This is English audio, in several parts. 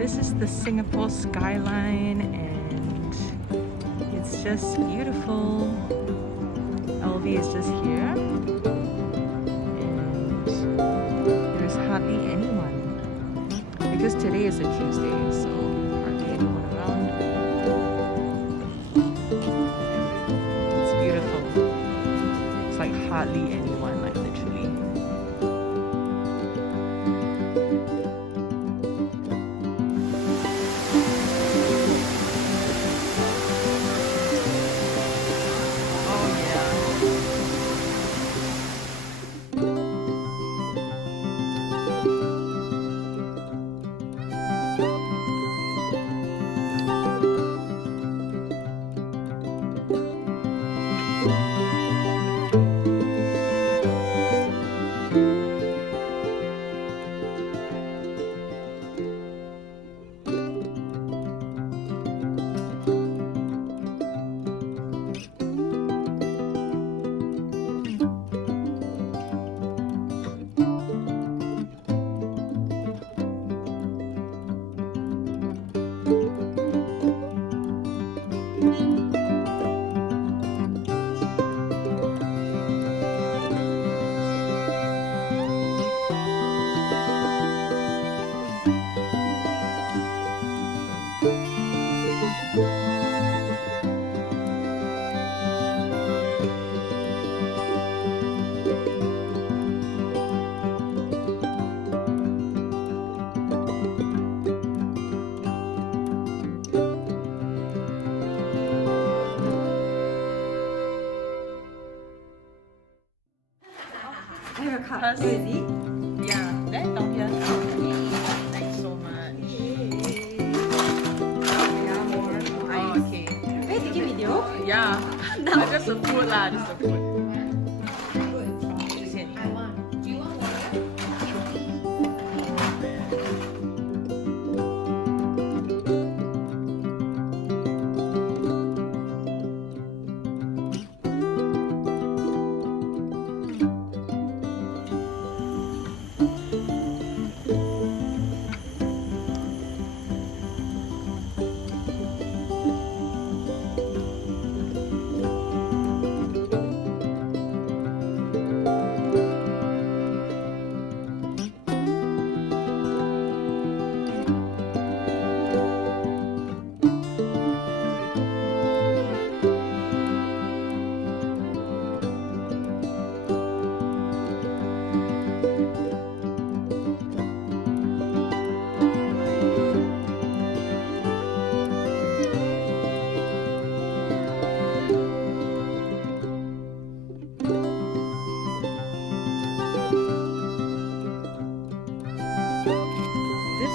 This is the Singapore skyline and it's just beautiful. LV is just here and there's hardly anyone because today is a Tuesday, so hardly anyone around. It's beautiful. It's like hardly anyone, like literally. I have a cup. How's Where is it? Yeah, then down here. Thanks so much. Yeah, more. Oh, okay. Are you taking video? Yeah. No. Just the food lah, just the food. I want. Do you want water?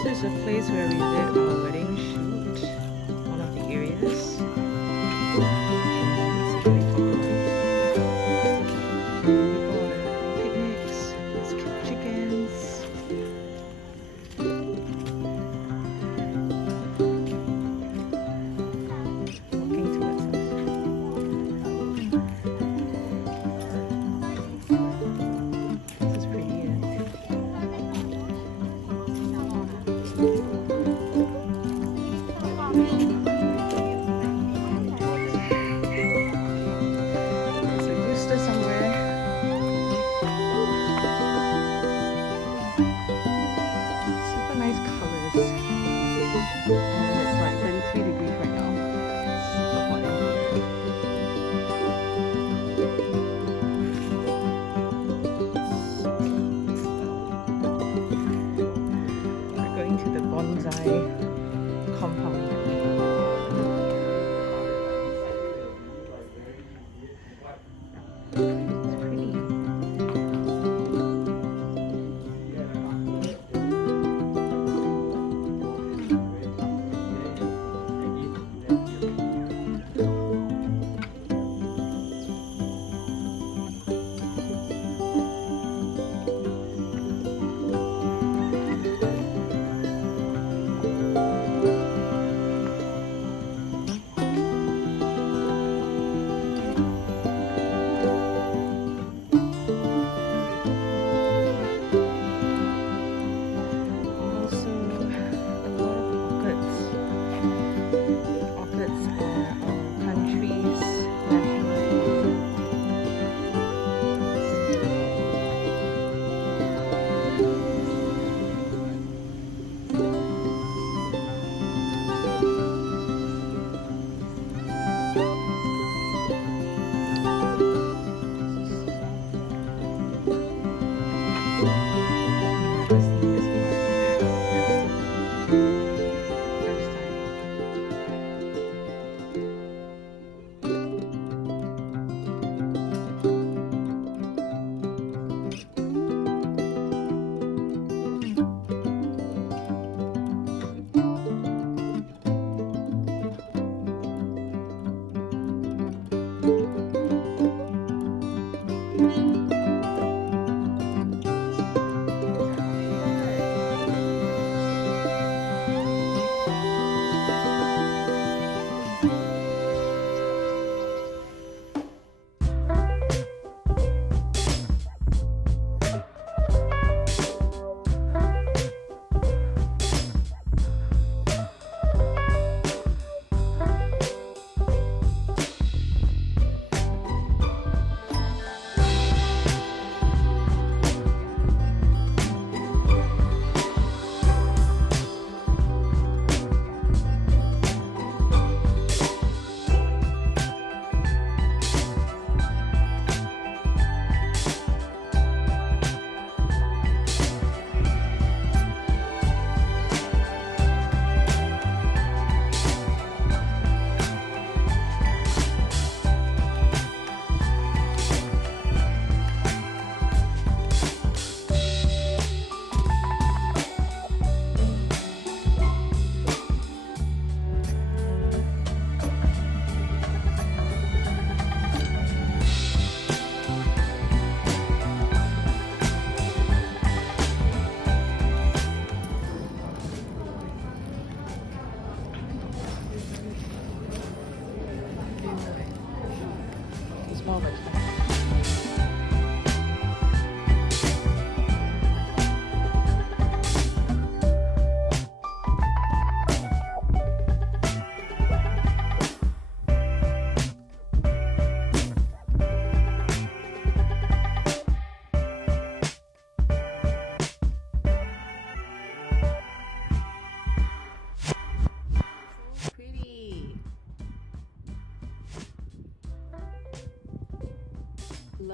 This is a place where we did our wedding shoot. One of the areas. It's really popular. People are having picnics. There's chickens. Walking towards us. This is pretty.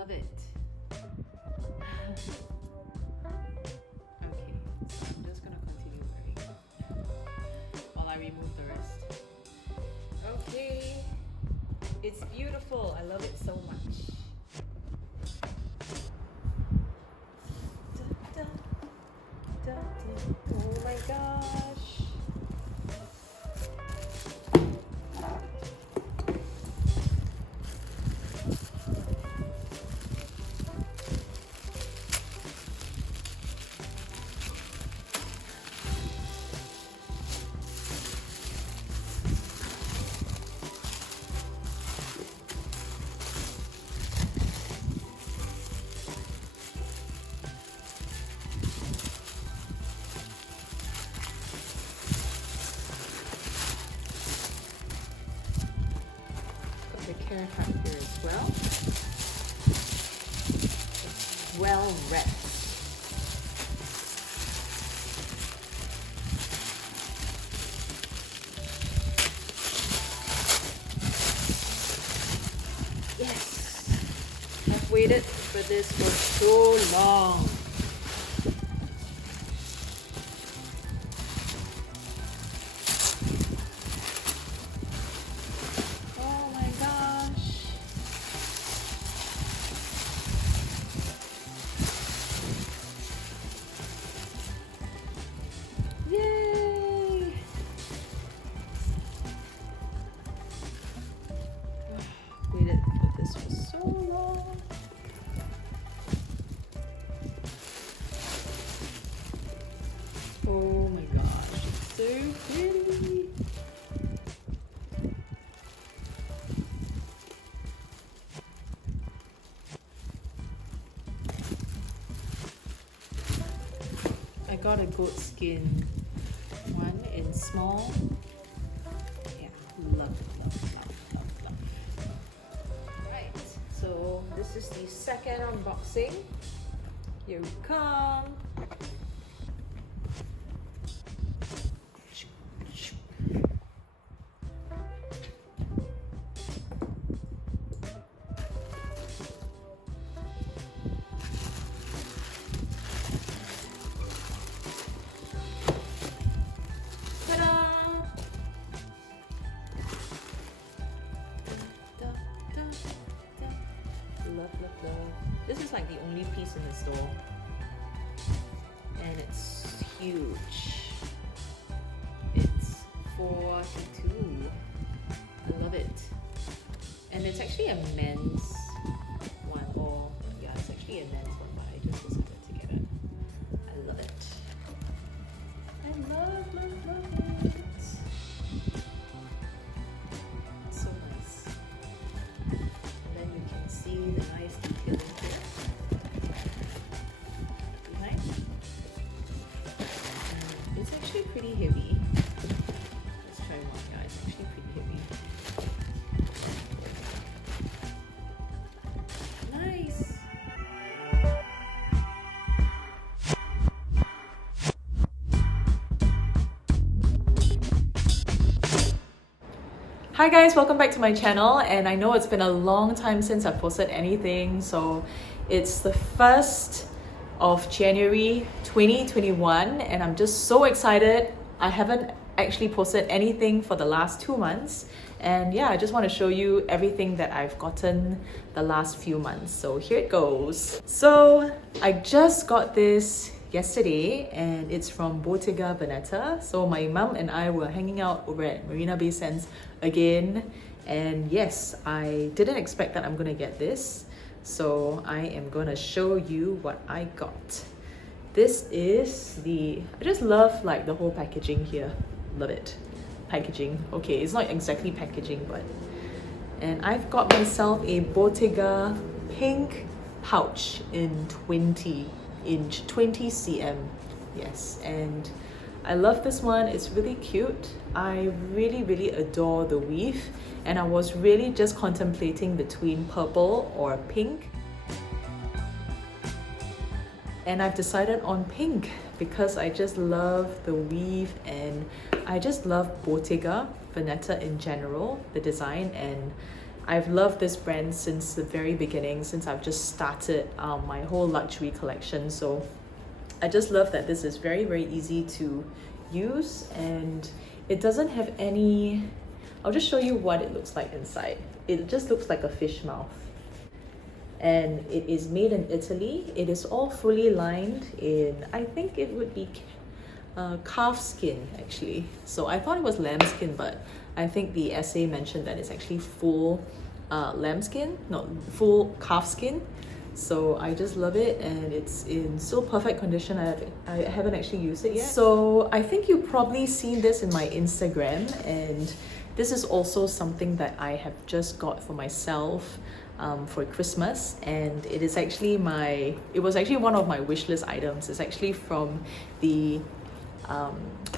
love it. Okay, so I'm just gonna continue wearing while I remove the rest. Okay, it's beautiful. I love it so much. Oh my gosh. The care cut here as well. It's well wrapped. Yes! I've waited for this for so long. Yay! Waited for this for so long. Oh my gosh, it's so pretty. I got a goat skin one in small. Yeah, love, love, love, love, love. Right, so this is the second unboxing. Here we come. Love, love, love. This is like the only piece in the store. And it's huge. It's 42. I love it. And it's actually a men's one. Or, yeah, it's actually a men's one, but I just decided to get it. I love it. I love, love, love it. So nice. See the nice detailing here behind. It's actually pretty heavy. Let's try one, guys. It's actually pretty heavy. Nice. Hi guys, welcome back to my channel, and I know it's been a long time since I've posted anything, so it's the 1st of January 2021 and I'm just so excited. I haven't actually posted anything for the last 2 months, and yeah, I just want to show you everything that I've gotten the last few months. So here it goes. So I just got this yesterday and it's from Bottega Veneta. So my mum and I were hanging out over at Marina Bay Sands again, and yes, I didn't expect that I'm gonna get this, so I am gonna show you what I got. This is I just love like the whole packaging here. Love it. Packaging. Okay, it's not exactly packaging, but and I've got myself a Bottega pink pouch in 20 cm. Yes, and I love this one. It's really cute. I really adore the weave, and I was really just contemplating between purple or pink, and I've decided on pink because I just love the weave and I just love Bottega Veneta in general, the design, and I've loved this brand since the very beginning, since I've just started my whole luxury collection. So I just love that this is very, very easy to use, and it doesn't have any... I'll just show you what it looks like inside. It just looks like a fish mouth. And it is made in Italy. It is all fully lined in, I think it would be calf skin actually. So I thought it was lamb skin, but I think the essay mentioned that it's actually full lamb skin, not full calf skin. So I just love it, and it's in still perfect condition. I haven't actually used it yet. So I think you've probably seen this in my Instagram, and this is also something that I have just got for myself for Christmas, and it was actually one of my wishlist items. It's actually from the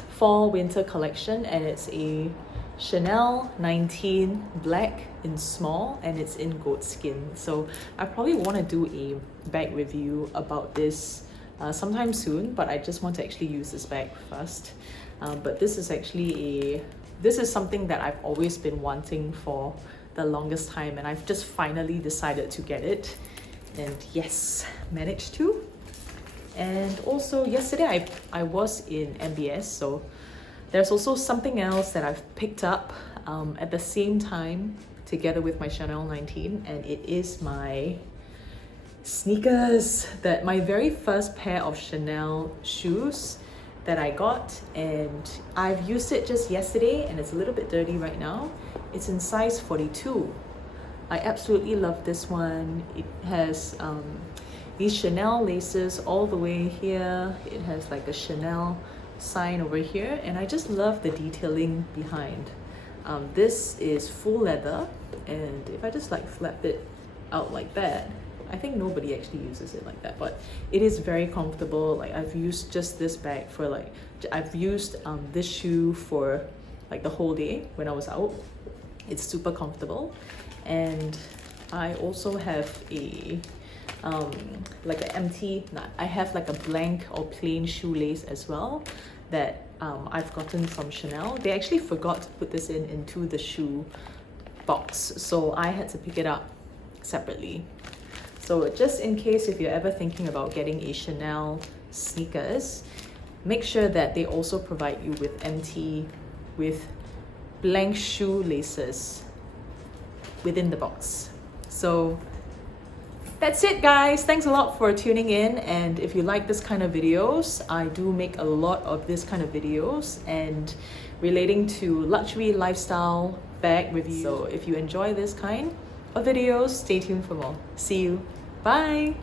fall winter collection, and it's a Chanel 19 black in small, and it's in goat skin. So I probably want to do a bag review about this sometime soon, but I just want to actually use this bag first. But this is actually this is something that I've always been wanting for the longest time, and I've just finally decided to get it, and yes, managed to. And also yesterday I was in MBS, so there's also something else that I've picked up at the same time together with my Chanel 19, and it is my sneakers, my very first pair of Chanel shoes that I got, and I've used it just yesterday, and it's a little bit dirty right now. It's in size 42. I absolutely love this one. It has these Chanel laces all the way here. It has like a Chanel sign over here, and I just love the detailing behind. This is full leather, and if I just like flap it out like that, I think nobody actually uses it like that, but it is very comfortable. Like I've used just this bag for I've used this shoe for like the whole day when I was out. It's super comfortable, and I also have a like an empty, I have like a blank or plain shoelace as well that I've gotten from Chanel. They actually forgot to put this into the shoe box, so I had to pick it up separately. So just in case if you're ever thinking about getting a Chanel sneakers, make sure that they also provide you with blank shoelaces within the box. So that's it, guys. Thanks a lot for tuning in, and if you like this kind of videos, I do make a lot of this kind of videos and relating to luxury lifestyle bag reviews. So if you enjoy this kind of videos, stay tuned for more. See you. Bye.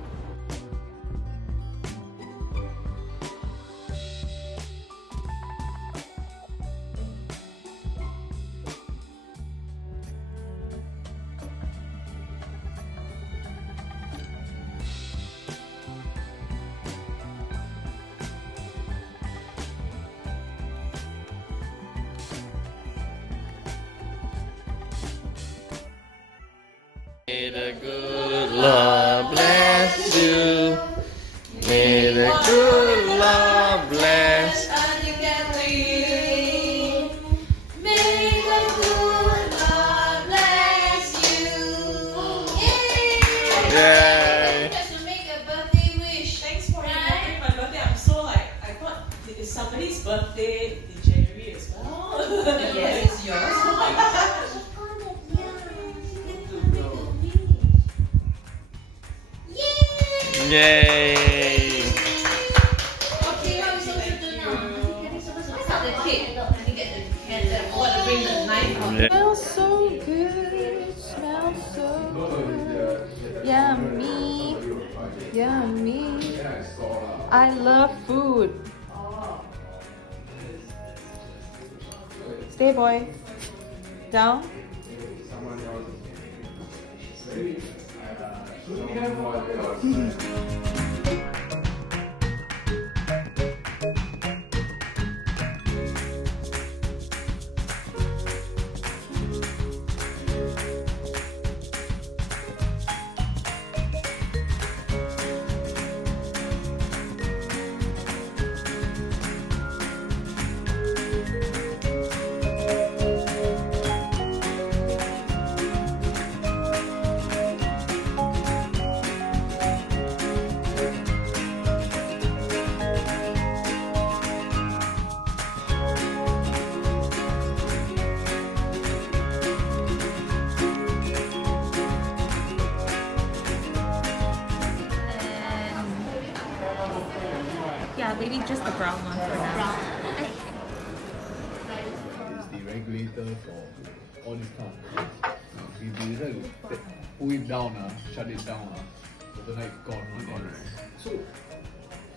May the good Lord bless you. May the good Lord bless eekathleen. May the good Lord bless you. Yay! Yay! You guys should make a birthday wish. Thanks for Right? remembering my birthday. I'm so I thought it's somebody's birthday in January as well. Yes, it's yours. Yay! Okay, how are we supposed to do now? Cut the cake. I can get the candle. What to bring the knife out? Smells so good. Smells so good. Yummy. Yummy. I love food. Stay, boy. Down. Yeah, maybe just the brown one for now. It's the regulator for all this kind of things. If you decide to pull it down, shut it down, overnight gone. So,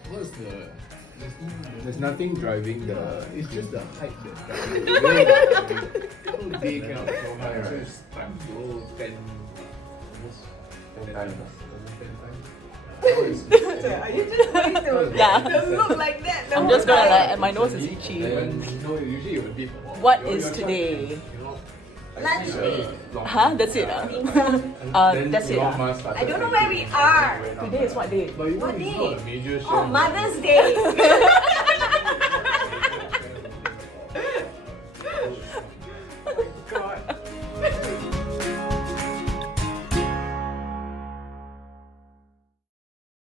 what's the... There's nothing driving the... It's just the height that's driving. So they cannot so high, right? So it's time to go 10... Almost 10 times. Are you just going to look like that? I'm just gonna like, and my nose is itchy. Usually it would be... What is today? Lunch day. Huh? That's it. That's it. I don't know where we are. Today is what day? What day? Oh, Mother's Day.